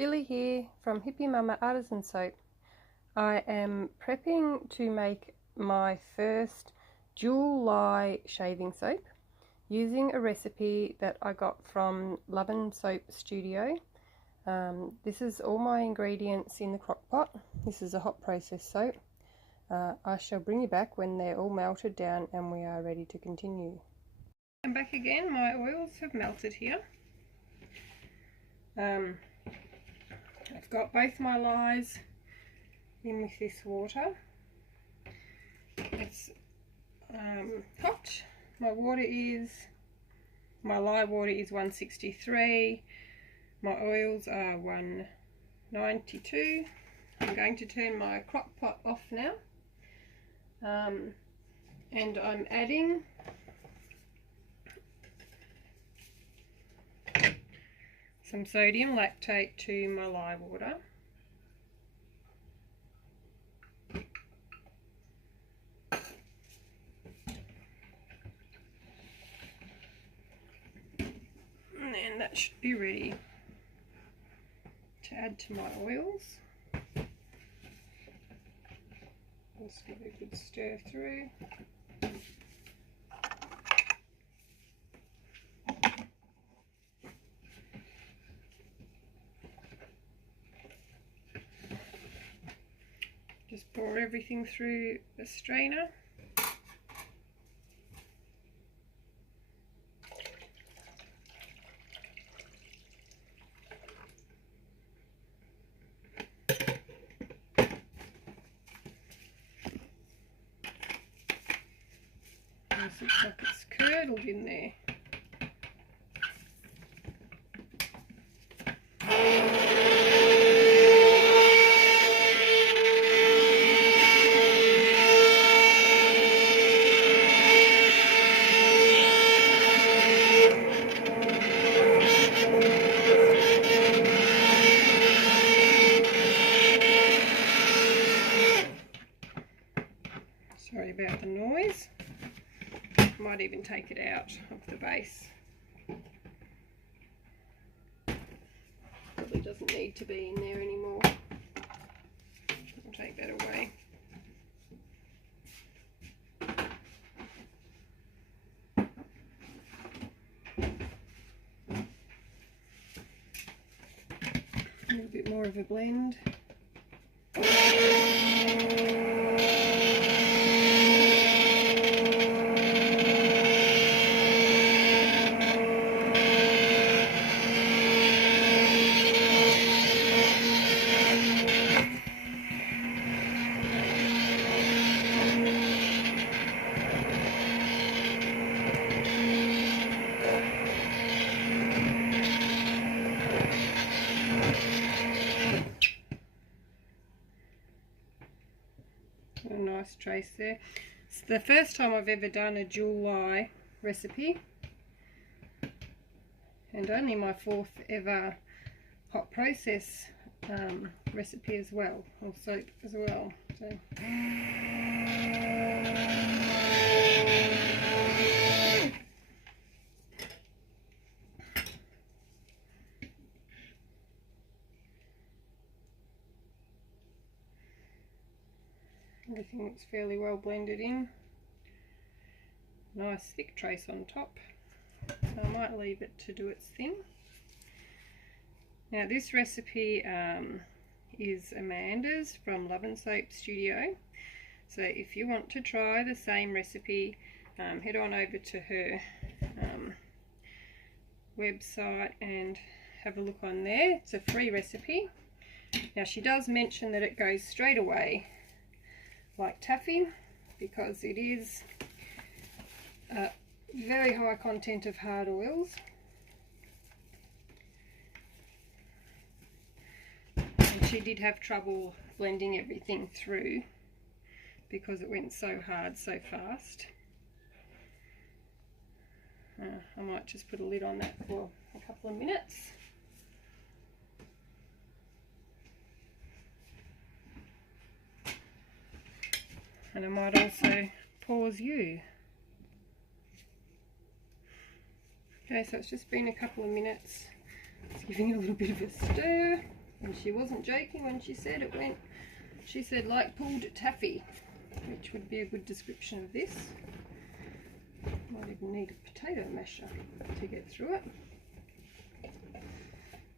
Billy here from Hippie Mama Artisan Soap. I am prepping to make my first dual lye shaving soap using a recipe that I got from Love & Soap Studio. This is all my ingredients in the crock pot. This is a hot process soap. I shall bring you back when they're all melted down and we are ready to continue. I'm back again. My oils have melted here. I've got both my lyes in with this water. It's hot. My lye water is 163. My oils are 192. I'm going to turn my crock pot off now. And I'm adding some sodium lactate to my lye water. And then that should be ready to add to my oils. Just give it a good stir through. Just pour everything through the strainer. This looks like it's curdled in there. Sorry about the noise. Might even take it out of the base. Probably doesn't need to be in there anymore. I'll take that away. A little bit more of a blend. A nice trace there. It's the first time I've ever done a dual lye recipe, and only my fourth ever hot process recipe as well, or soap as well. So. Everything looks fairly well blended in. Nice thick trace on top. So I might leave it to do its thing. Now this recipe is Amanda's from Love & Soap Studio. So if you want to try the same recipe, head on over to her website and have a look on there. It's a free recipe. Now she does mention that it goes straight away like taffy, because it is a very high content of hard oils. And she did have trouble blending everything through because it went so hard so fast. I might just put a lid on that for a couple of minutes. And I might also pause you. Okay, so it's just been a couple of minutes. Just giving it a little bit of a stir. And she wasn't joking when she said it went, she said like pulled taffy, which would be a good description of this. Might even need a potato masher to get through it.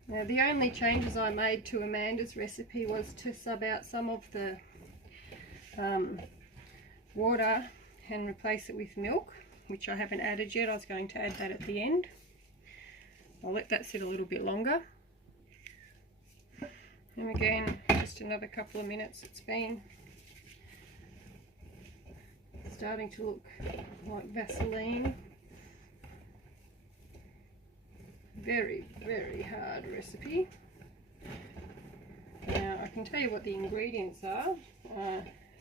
Now the only changes I made to Amanda's recipe was to sub out some of the water and replace it with milk, which I haven't added yet. I was going to add that at the end. I'll let that sit a little bit longer. And again, just another couple of minutes. It's been starting to look like Vaseline. Very, very hard recipe. Now I can tell you what the ingredients are.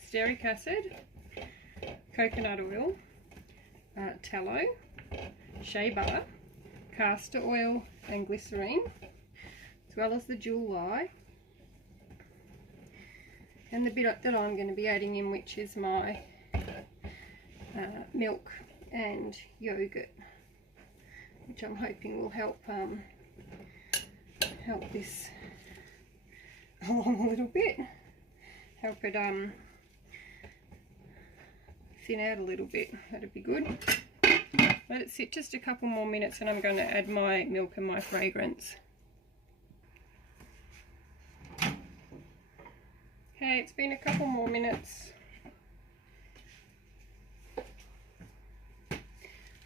Stearic acid, coconut oil, tallow, shea butter, castor oil and glycerine, as well as the jewel lye, and the bit that I'm going to be adding in, which is my milk and yogurt, which I'm hoping will help help this along a little bit, help it thin out a little bit. That'd be good. Let it sit just a couple more minutes and I'm going to add my milk and my fragrance. Okay, it's been a couple more minutes.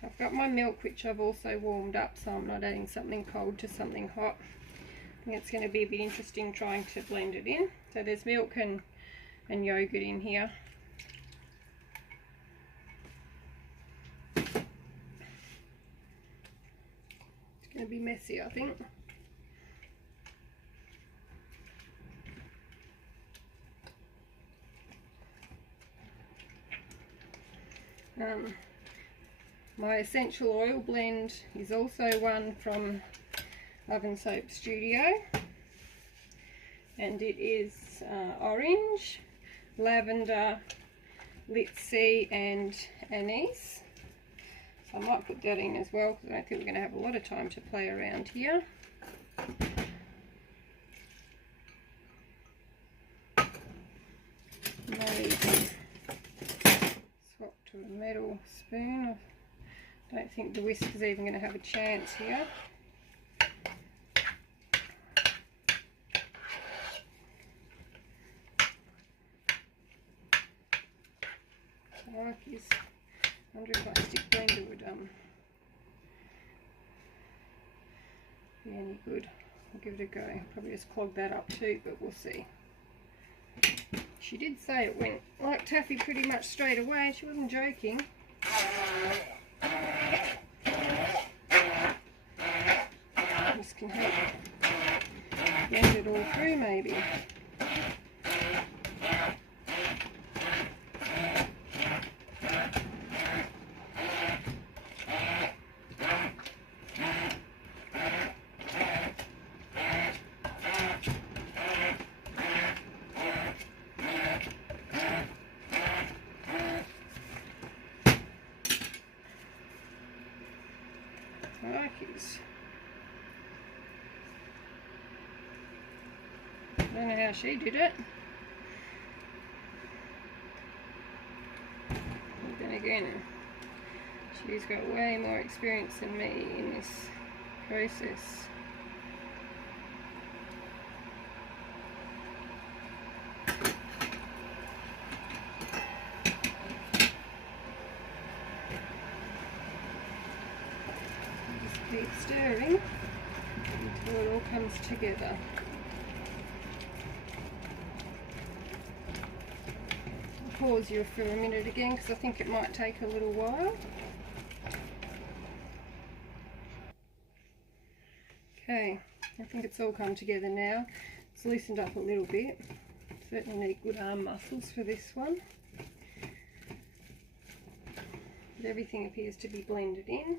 I've got my milk, which I've also warmed up, so I'm not adding something cold to something hot. I think it's going to be a bit interesting trying to blend it in. So there's milk and yogurt in here. It's going to be messy, I think. My essential oil blend is also one from Oven Soap Studio, and it is orange, lavender, litchi and anise. So I might put that in as well because I don't think we're going to have a lot of time to play around here. Maybe swap to a metal spoon. I don't think the whisk is even going to have a chance here. I wonder if a stick blender would be any good. I'll give it a go. Probably just clog that up too, but we'll see. She did say it went like taffy pretty much straight away. She wasn't joking. This can help blend it all through maybe. I don't know how she did it. But then again, she's got way more experience than me in this process. Just keep stirring until it all comes together. Pause you for a minute again because I think it might take a little while. Okay, I think it's all come together now. It's loosened up a little bit. Certainly need good arm muscles for this one. But everything appears to be blended in.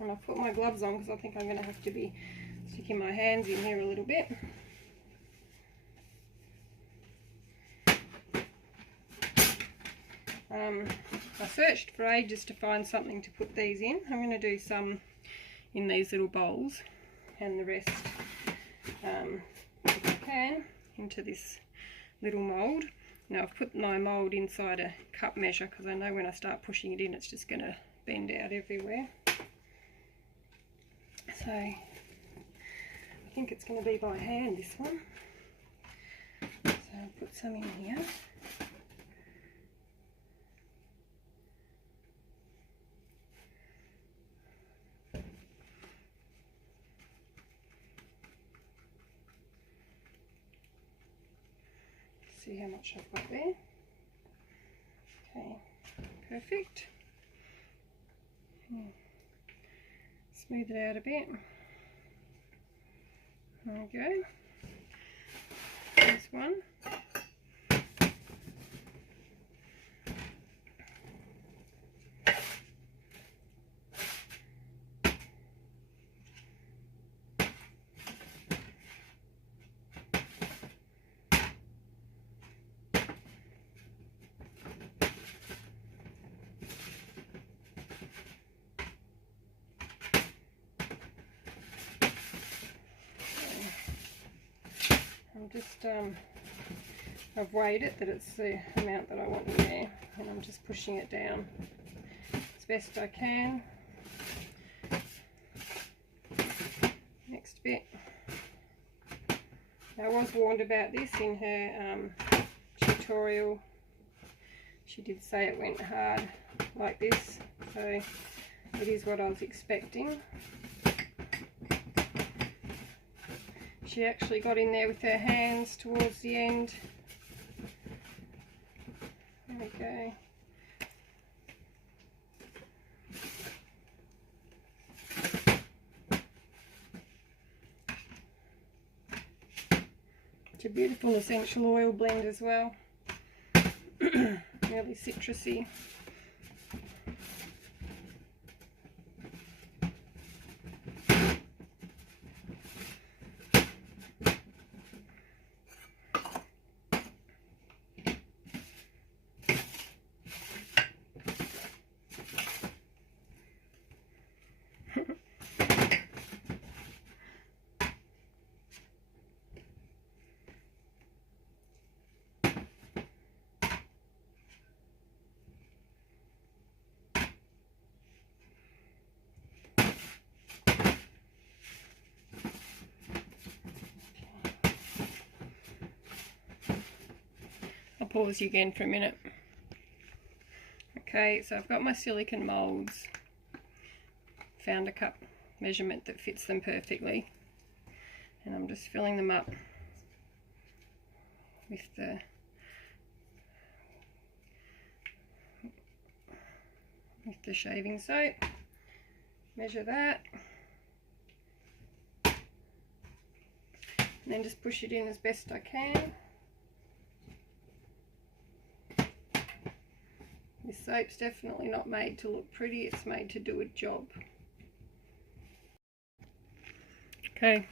And I've put my gloves on because I think I'm going to have to be sticking my hands in here a little bit. I searched for ages to find something to put these in. I'm going to do some in these little bowls and the rest, if I can, into this little mould. Now I've put my mould inside a cup measure because I know when I start pushing it in it's just going to bend out everywhere. So I think it's going to be by hand, this one. So I'll put some in here. See how much I've got there. Okay, perfect. Smooth it out a bit. There we go. This one. I've weighed it that it's the amount that I want in there, and I'm just pushing it down as best I can. Next bit. I was warned about this in her tutorial. She did say it went hard like this, so it is what I was expecting. She actually got in there with her hands towards the end. There we go. It's a beautiful essential oil blend as well. Really citrusy. Pause you again for a minute. Okay, so I've got my silicone moulds. Found a cup measurement that fits them perfectly, and I'm just filling them up with the shaving soap. Measure that, and then just push it in as best I can. This soap's definitely not made to look pretty, it's made to do a job. Okay,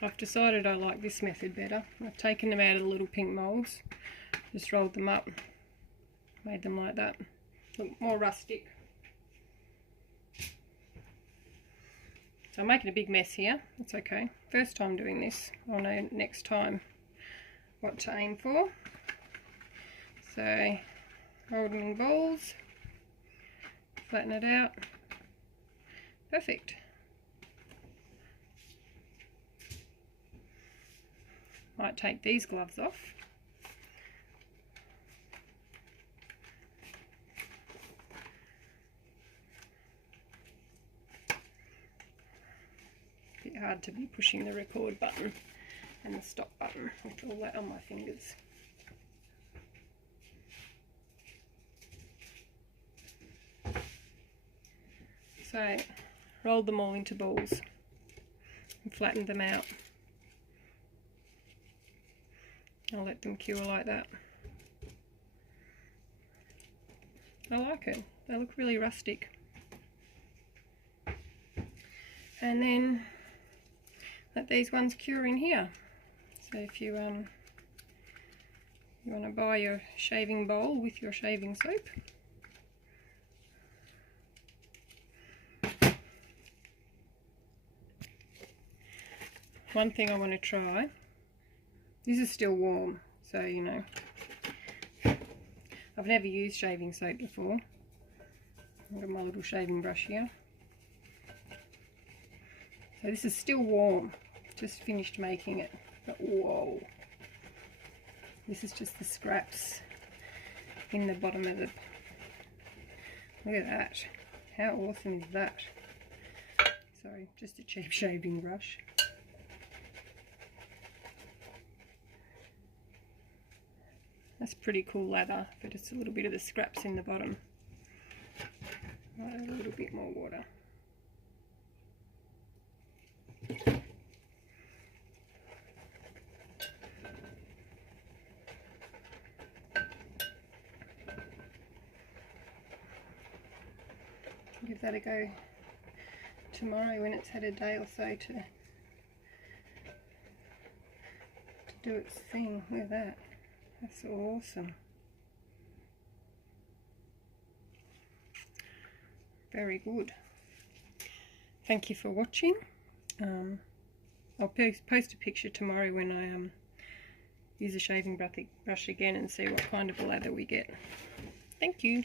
I've decided I like this method better. I've taken them out of the little pink moulds, just rolled them up, made them like that, look more rustic. So I'm making a big mess here, that's okay. First time doing this, I'll know next time what to aim for. So roll them in balls, flatten it out, perfect. Might take these gloves off. Bit hard to be pushing the record button and the stop button with all that on my fingers. So, rolled them all into balls and flattened them out. I'll let them cure like that. I like it, they look really rustic. And then let these ones cure in here. So if you You want to buy your shaving bowl with your shaving soap. One thing I want to try, this is still warm, so you know, I've never used shaving soap before. I've got my little shaving brush here. So this is still warm, just finished making it, but whoa, this is just the scraps in the bottom of the, look at that, how awesome is that? Sorry, just a cheap shaving brush. That's pretty cool lather, but it's a little bit of the scraps in the bottom. Add a little bit more water. Give that a go tomorrow when it's had a day or so to do its thing. Look at that. That's awesome. Very good. Thank you for watching. I'll post a picture tomorrow when I use a shaving brush again and see what kind of lather we get. Thank you.